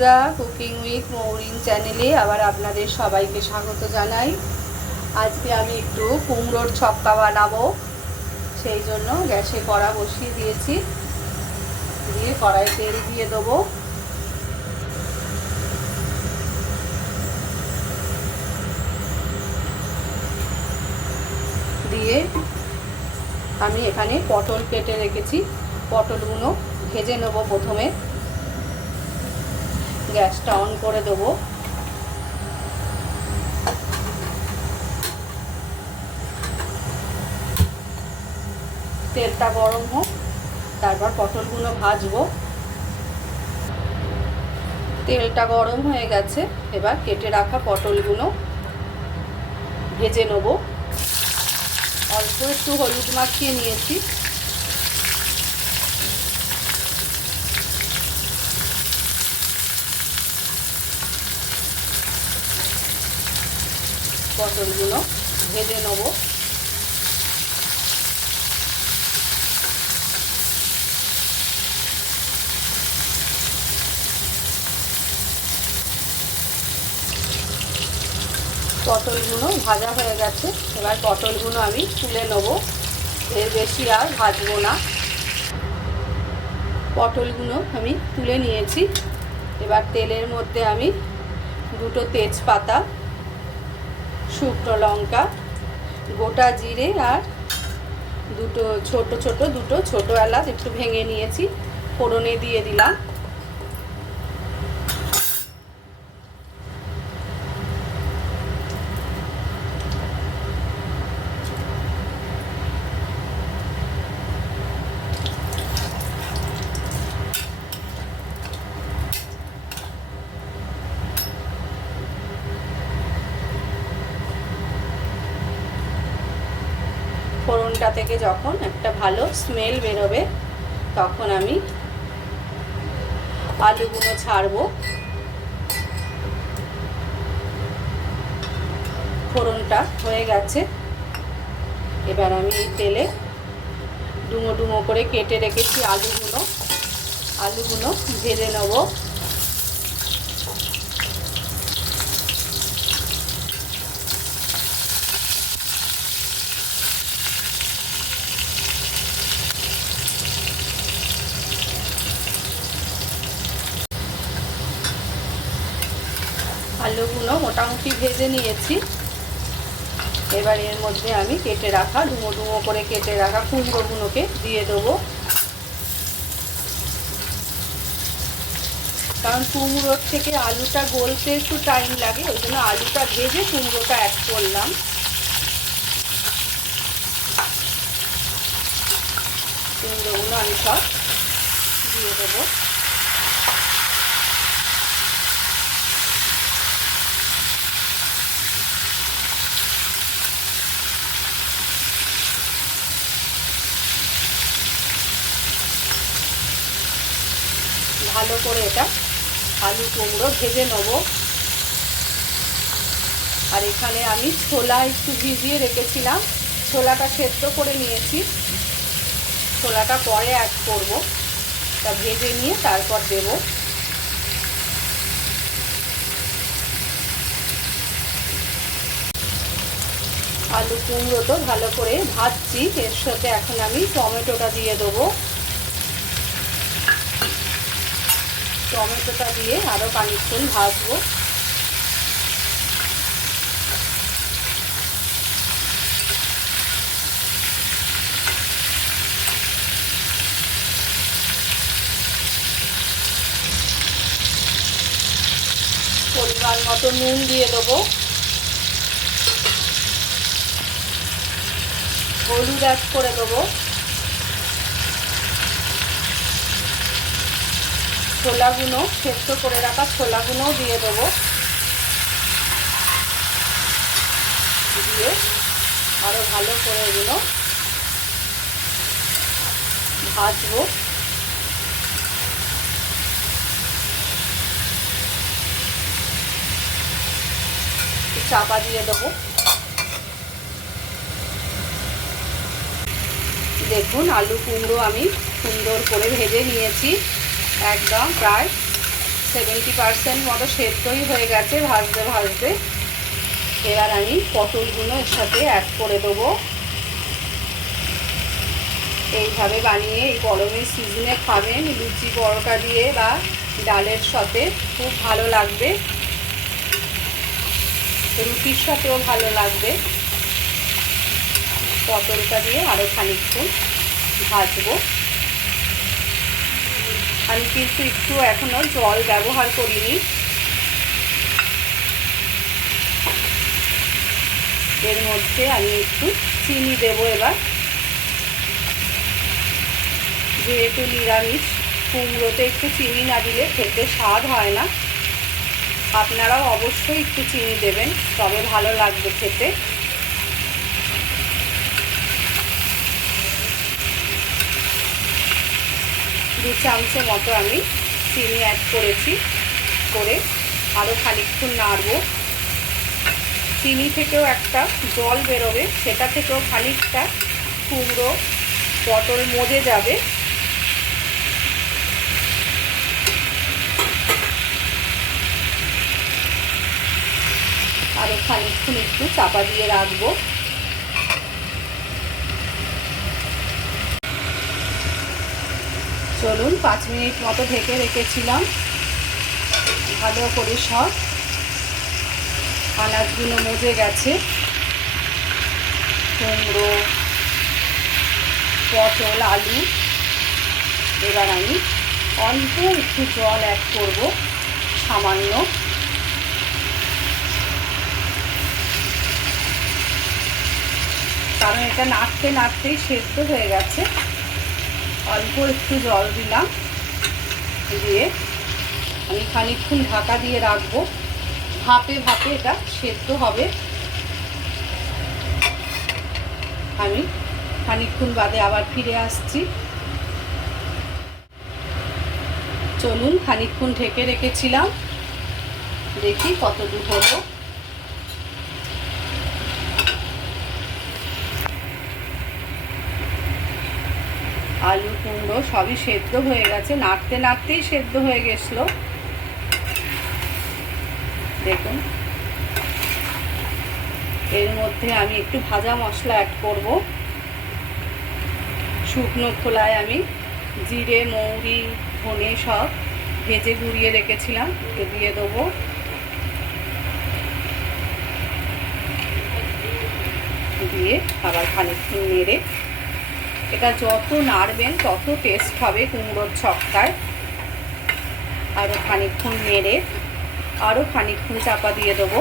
বন্ধুরা cooking with Mourin চ্যানেলে আবার আপনাদের সবাইকে স্বাগত জানাই। আজকে আমি একটু কুমড়োর ছক্কা বানাবো, সেই জন্য গ্যাসে কড়া বসিয়ে দিয়েছি। দিয়ে কড়াই তেল দিয়ে দেবো। দিয়ে আমি এখানে পটল কেটে রেখেছি। পটলগুলো ভেজে নেব প্রথমে। গ্যাসটা অন করে দেবো। তেলটা গরম হোক, তারপর পটলগুলো ভাজবো। তেলটা গরম হয়ে গেছে, এবার কেটে রাখা পটলগুলো ভেজে নেব। অল্প একটু হলুদ মাখিয়ে নিয়েছি। পটলগুলো ভেজে নেব। পটলগুলো ভাজা হয়ে গেছে। এবার পটলগুলো আমি তুলে নেব। এর বেশি আর ভাজবো না। পটলগুলো আমি তুলে নিয়েছি। এবার তেলের মধ্যে আমি দুটো তেজপাতা শুকনো লঙ্কা, গোটা জিরে আর দুটো ছোট ছোট দুটো ছোট এলাচ একটু ভেঙে নিয়েছি, ফোড়নে দিয়ে দিলাম। ফোড়নটা থেকে যখন একটা ভালো স্মেল বেরোবে, তখন আমি আলুগুলো ছাড়বো। ফোড়নটা হয়ে গেছে। এবার আমি এই তেলে ডুমো ডুমো করে কেটে রেখেছি আলুগুলো। আলুগুলো ভেজে নেব। আলুগুলো মোটামুটি ভেজে নিয়েছি। এবার এর মধ্যে আমি কেটে রাখা, ডুমো ডুমো করে কেটে রাখা কুমড়োগুলোকে দিয়ে দেবো। কারণ কুমড়োর থেকে আলুটা গলতে একটু টাইম লাগে, ওই জন্য আলুটা ভেজে কুমড়োটা অ্যাড করলাম। কুমড়োগুলো আমি সব দিয়ে দেবো ভালো করে এটা আলু কুমড়ো ভেজে নেব। আর এখানে আমি ছোলা একটু ভিজিয়ে রেখেছিলাম। ছোলাটা সেদ্ধ করে নিয়েছি। ছোলাটা পরে অ্যাড করব। তা ভেজে নিয়ে তারপর দেব। আলু কুমড়ো তো ভালো করে ভাজছি। এর সাথে এখন আমি টমেটোটা দিয়ে দেবো। টমেটোটা দিয়ে আরও খানিকক্ষণ ভাজবো। পরিমাণ মতো নুন দিয়ে দেবো। হলুদ অ্যাড করে দেবো। ছোলাগুলো সেদ্ধ করে রাখা ছোলাগুলোও দিয়ে দেবো। দিয়ে আরও ভালো করে এগুলো ভাজবো। চাপা দিয়ে দেবো। দেখুন, আলু কুমড়ো আমি সুন্দর করে ভেজে নিয়েছি। একদম প্রায় সেভেন্টি পার্সেন্ট মতো সেদ্ধই হয়ে গেছে, ভাজতে ভাজতে। এবার আমি পটলগুলো এর সাথে অ্যাড করে দেবো। এইভাবে বানিয়ে এই গরমের সিজনে খাবেন, লুচি, পরোটা দিয়ে বা ডালের সাথে খুব ভালো লাগবে। রুটির সাথেও ভালো লাগবে। পটলটা দিয়ে আরও খানিকক্ষণ ভাজবো। আমি কিন্তু একটু এখনও জল ব্যবহার করিনি। এর মধ্যে আমি একটু চিনি দেবো এবার। যেহেতু নিরামিষ, কুমড়োতে একটু চিনি না দিলে খেতে স্বাদ হয় না। আপনারাও অবশ্যই একটু চিনি দেবেন, তবে ভালো লাগবে খেতে। দু চামচের মতো আমি চিনি অ্যাড করেছি, করে আরও খানিকক্ষণ নাড়বো। চিনি থেকেও একটা জল বেরোবে, সেটা থেকেও খানিকটা কুমড়ো, পটল মজে যাবে। আরও খানিকক্ষণ একটু চাপা দিয়ে রাখব। চলুন, পাঁচ মিনিট মতো ঢেকে রেখেছিলাম। ভালো করে সব আনাজগুলো মজে গেছে। কুমড়ো, পটল, আলু, এবার আমি অল্প একটু জল অ্যাড করব, সামান্য। কারণ এটা নাড়তে, নাড়তেই সেদ্ধ হয়ে গেছে। অল্প একটু জল দিলাম। দিয়ে আমি খানিকক্ষণ ঢাকা দিয়ে রাখব। ভাপে ভাপে এটা সেদ্ধ হবে। আমি খানিকক্ষণ বাদে আবার ফিরে আসছি। চলুন, খানিকক্ষণ ঢেকে রেখেছিলাম। দেখি কত দূর হলো। আলু কুমড়ো সবই সেদ্ধ হয়ে গেছে। নাড়তে নাড়তেই সেদ্ধ হয়ে গেছিল। দেখুন। এর মধ্যে আমি একটু ভাজা মশলা অ্যাড করব। শুকনো খোলায় আমি জিরে, মৌরি, ধনে সব ভেজে গুঁড়িয়ে রেখেছিলাম। এ দিয়ে দেবো। দিয়ে আবার খানিকক্ষণ নেড়ে এটা যত নাড়বেন, তত টেস্ট হবে কুমড়োর ছকটায় আরও খানিকক্ষণ নেড়ে আরও খানিকক্ষণ চাপা দিয়ে দেবো।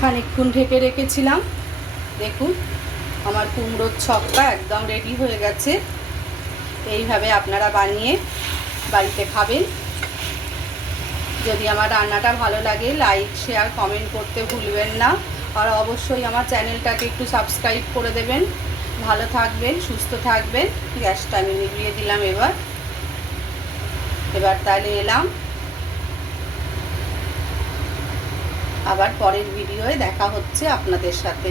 খানিকক্ষণ ঢেকে রেখেছিলাম। দেখুন, আমার কুমড়োর ছকটা একদম রেডি হয়ে গেছে। এইভাবে আপনারা বানিয়ে বাড়িতে খাবেন। যদি আমার রান্নাটা ভালো লাগে লাইক শেয়ার কমেন্ট করতে ভুলবেন না। আর অবশ্যই আমার চ্যানেলটাকে একটু সাবস্ক্রাইব করে দেবেন। ভালো থাকবেন, সুস্থ থাকবেন। গ্যাসটা আমি নিভিয়ে দিলাম এবার। এবার তাহলে এলাম। আবার পরের ভিডিওয়ে দেখা হচ্ছে আপনাদের সাথে।